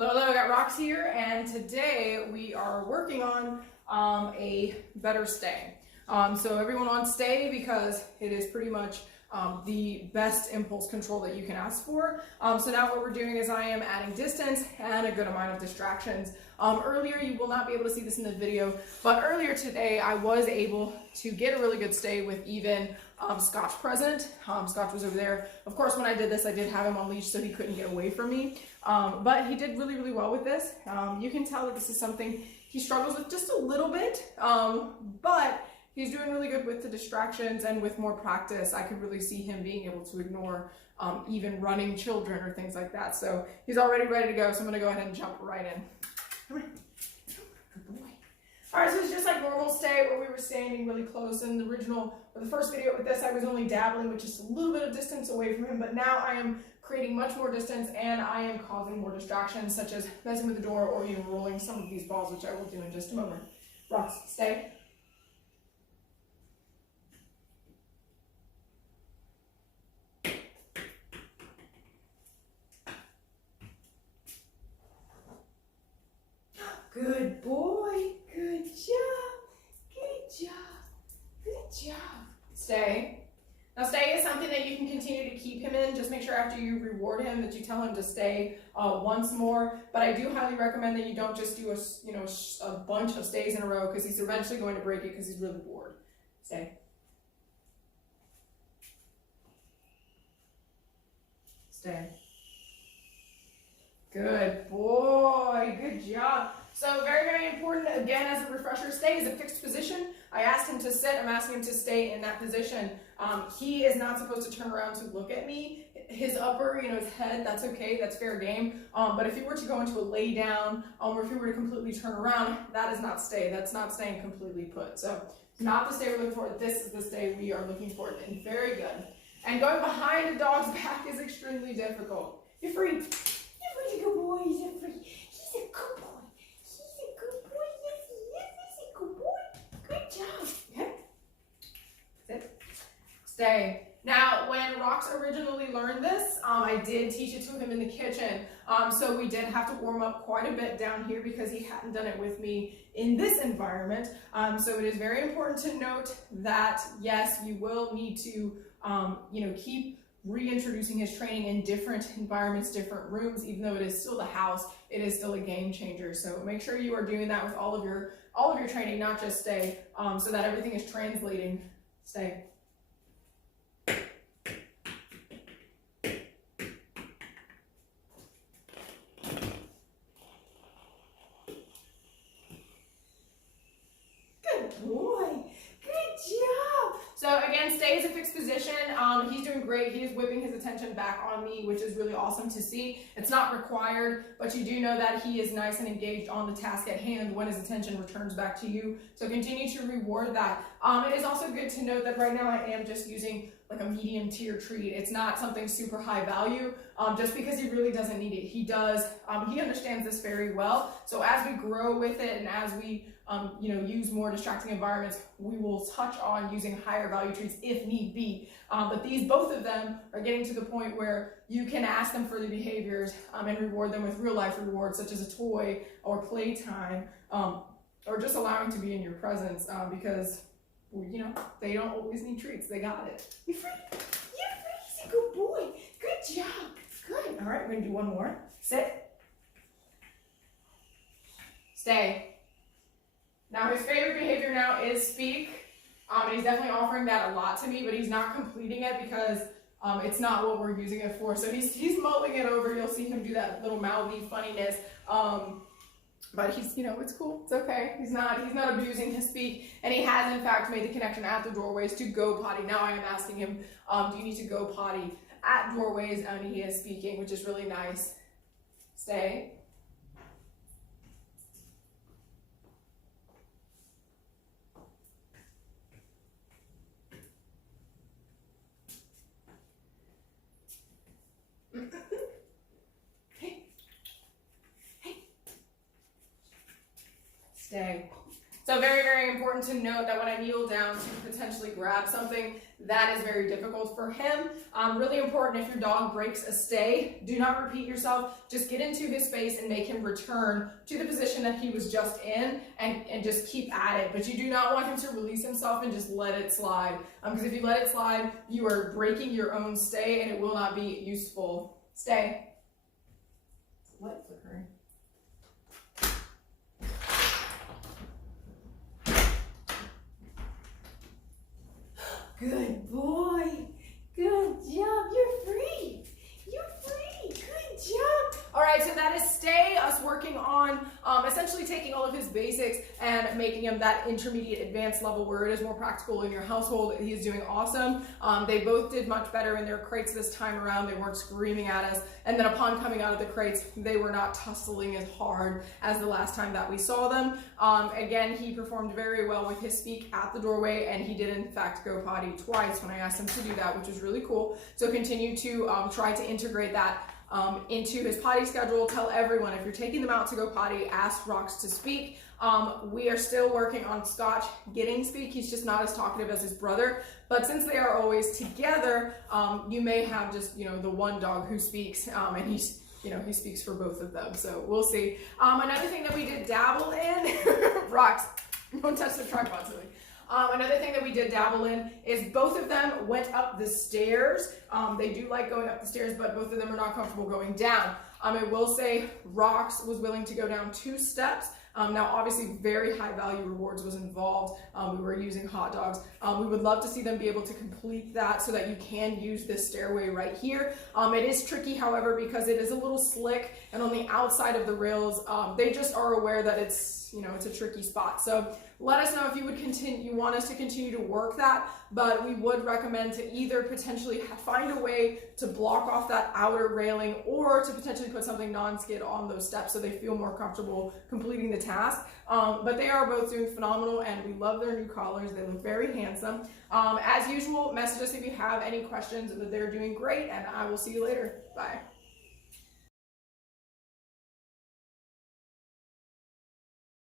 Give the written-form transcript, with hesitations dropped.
Hello, hello, I got Rox here, and today we are working on a better stay. So everyone wants stay because it is pretty much the best impulse control that you can ask for. So now what we're doing is I am adding distance and a good amount of distractions. Earlier, you will not be able to see this in the video, but earlier today I was able to get a really good stay with even Scotch present. Scotch was over there. Of course, when I did this, I did have him on leash so he couldn't get away from me. But he did really, really well with this. You can tell that this is something he struggles with just a little bit, but he's doing really good with the distractions, and with more practice, I could really see him being able to ignore even running children or things like that. So he's already ready to go, so I'm gonna go ahead and jump right in. Come on. Good boy. All right, so it's just like normal stay where we were standing really close. In the first video with this, I was only dabbling with just a little bit of distance away from him, but now I am creating much more distance and I am causing more distractions, such as messing with the door or even rolling some of these balls, which I will do in just a moment. Rox, stay. Good boy. Good job. Good job. Good job. Stay. Now stay is something that you can continue to keep him in. Just make sure after you reward him that you tell him to stay once more. But I do highly recommend that you don't just do a bunch of stays in a row, because he's eventually going to break it because he's really bored. Stay. Stay. Good boy. Good job. So very, very important, again, as a refresher, stay is a fixed position. I asked him to sit. I'm asking him to stay in that position. He is not supposed to turn around to look at me. His upper, his head, that's okay. That's fair game. But if he were to go into a lay down, or if he were to completely turn around, that is not stay. That's not staying completely put. So not the stay we're looking for. This is the stay we are looking for. And very good. And going behind a dog's back is extremely difficult. You're free. You're free to go, boy. He's a free. He's a good boy. Good job. Okay. Sit. Stay. Now, when Rox originally learned this, I did teach it to him in the kitchen. So we did have to warm up quite a bit down here because he hadn't done it with me in this environment. So it is very important to note that, yes, you will need to, keep reintroducing his training in different environments, different rooms. Even though it is still the house, it is still a game changer. So make sure you are doing that with all of your training, not just stay, so that everything is translating. Stay. Good boy. Good job. So again, stay is a fixed position. He's doing great. He is whipping his attention back on me, which is really awesome to see. It's not required, but you do know that he is nice and engaged on the task at hand when his attention returns back to you. So continue to reward that. It is also good to note that right now I am just using like a medium tier treat. It's not something super high value, just because he really doesn't need it. He does, he understands this very well. So as we grow with it and as we use more distracting environments, we will touch on using higher value treats if need be. But both of them are getting to the point where you can ask them for the behaviors and reward them with real life rewards, such as a toy or playtime, or just allowing to be in your presence, because they don't always need treats. They got it. You're free. You're free. He's a good boy. Good job. Good. All right, we're gonna do one more. Sit. Stay. Now his favorite behavior now is speak. And he's definitely offering that a lot to me, but he's not completing it because it's not what we're using it for. So he's mulling it over. You'll see him do that little mouthy funniness. But he's, it's cool. It's okay. He's not abusing his speak. And he has, in fact, made the connection at the doorways to go potty. Now I am asking him, do you need to go potty at doorways? And he is speaking, which is really nice. Stay. Stay. So very, very important to note that when I kneel down to potentially grab something, that is very difficult for him. Really important, if your dog breaks a stay, do not repeat yourself. Just get into his space and make him return to the position that he was just in and just keep at it. But you do not want him to release himself and just let it slide. Because if you let it slide, you are breaking your own stay and it will not be useful. Stay. Light flickering. Good boy. Good job. You're free. You're free. Good job. All right, so that is stay, us working on essentially taking all of his basics and making him that intermediate advanced level where it is more practical in your household. He's doing awesome. They both did much better in their crates this time around. They weren't screaming at us. And then upon coming out of the crates, they were not tussling as hard as the last time that we saw them. Again, he performed very well with his speak at the doorway, and he did in fact go potty twice when I asked him to do that, which was really cool. So continue to try to integrate that into his potty schedule. Tell everyone, if you're taking them out to go potty, ask Rocks to speak. We are still working on Scotch getting speak. He's just not as talkative as his brother, but since they are always together, you may have just, the one dog who speaks, and he's, he speaks for both of them. So we'll see. Another thing that we did dabble in, Rocks, don't touch the tripod, silly. Another thing that we did dabble in is both of them went up the stairs. They do like going up the stairs, but both of them are not comfortable going down. I will say Rocks was willing to go down 2 steps. Now, obviously, very high value rewards was involved. We were using hot dogs. We would love to see them be able to complete that so that you can use this stairway right here. It is tricky, however, because it is a little slick, and on the outside of the rails, they just are aware that it's, it's a tricky spot. So let us know if you want us to continue to work that, but we would recommend to either potentially find a way to block off that outer railing or to potentially put something non-skid on those steps so they feel more comfortable completing the task. But they are both doing phenomenal, and we love their new collars. They look very handsome. As usual, message us if you have any questions. They're doing great, and I will see you later. Bye.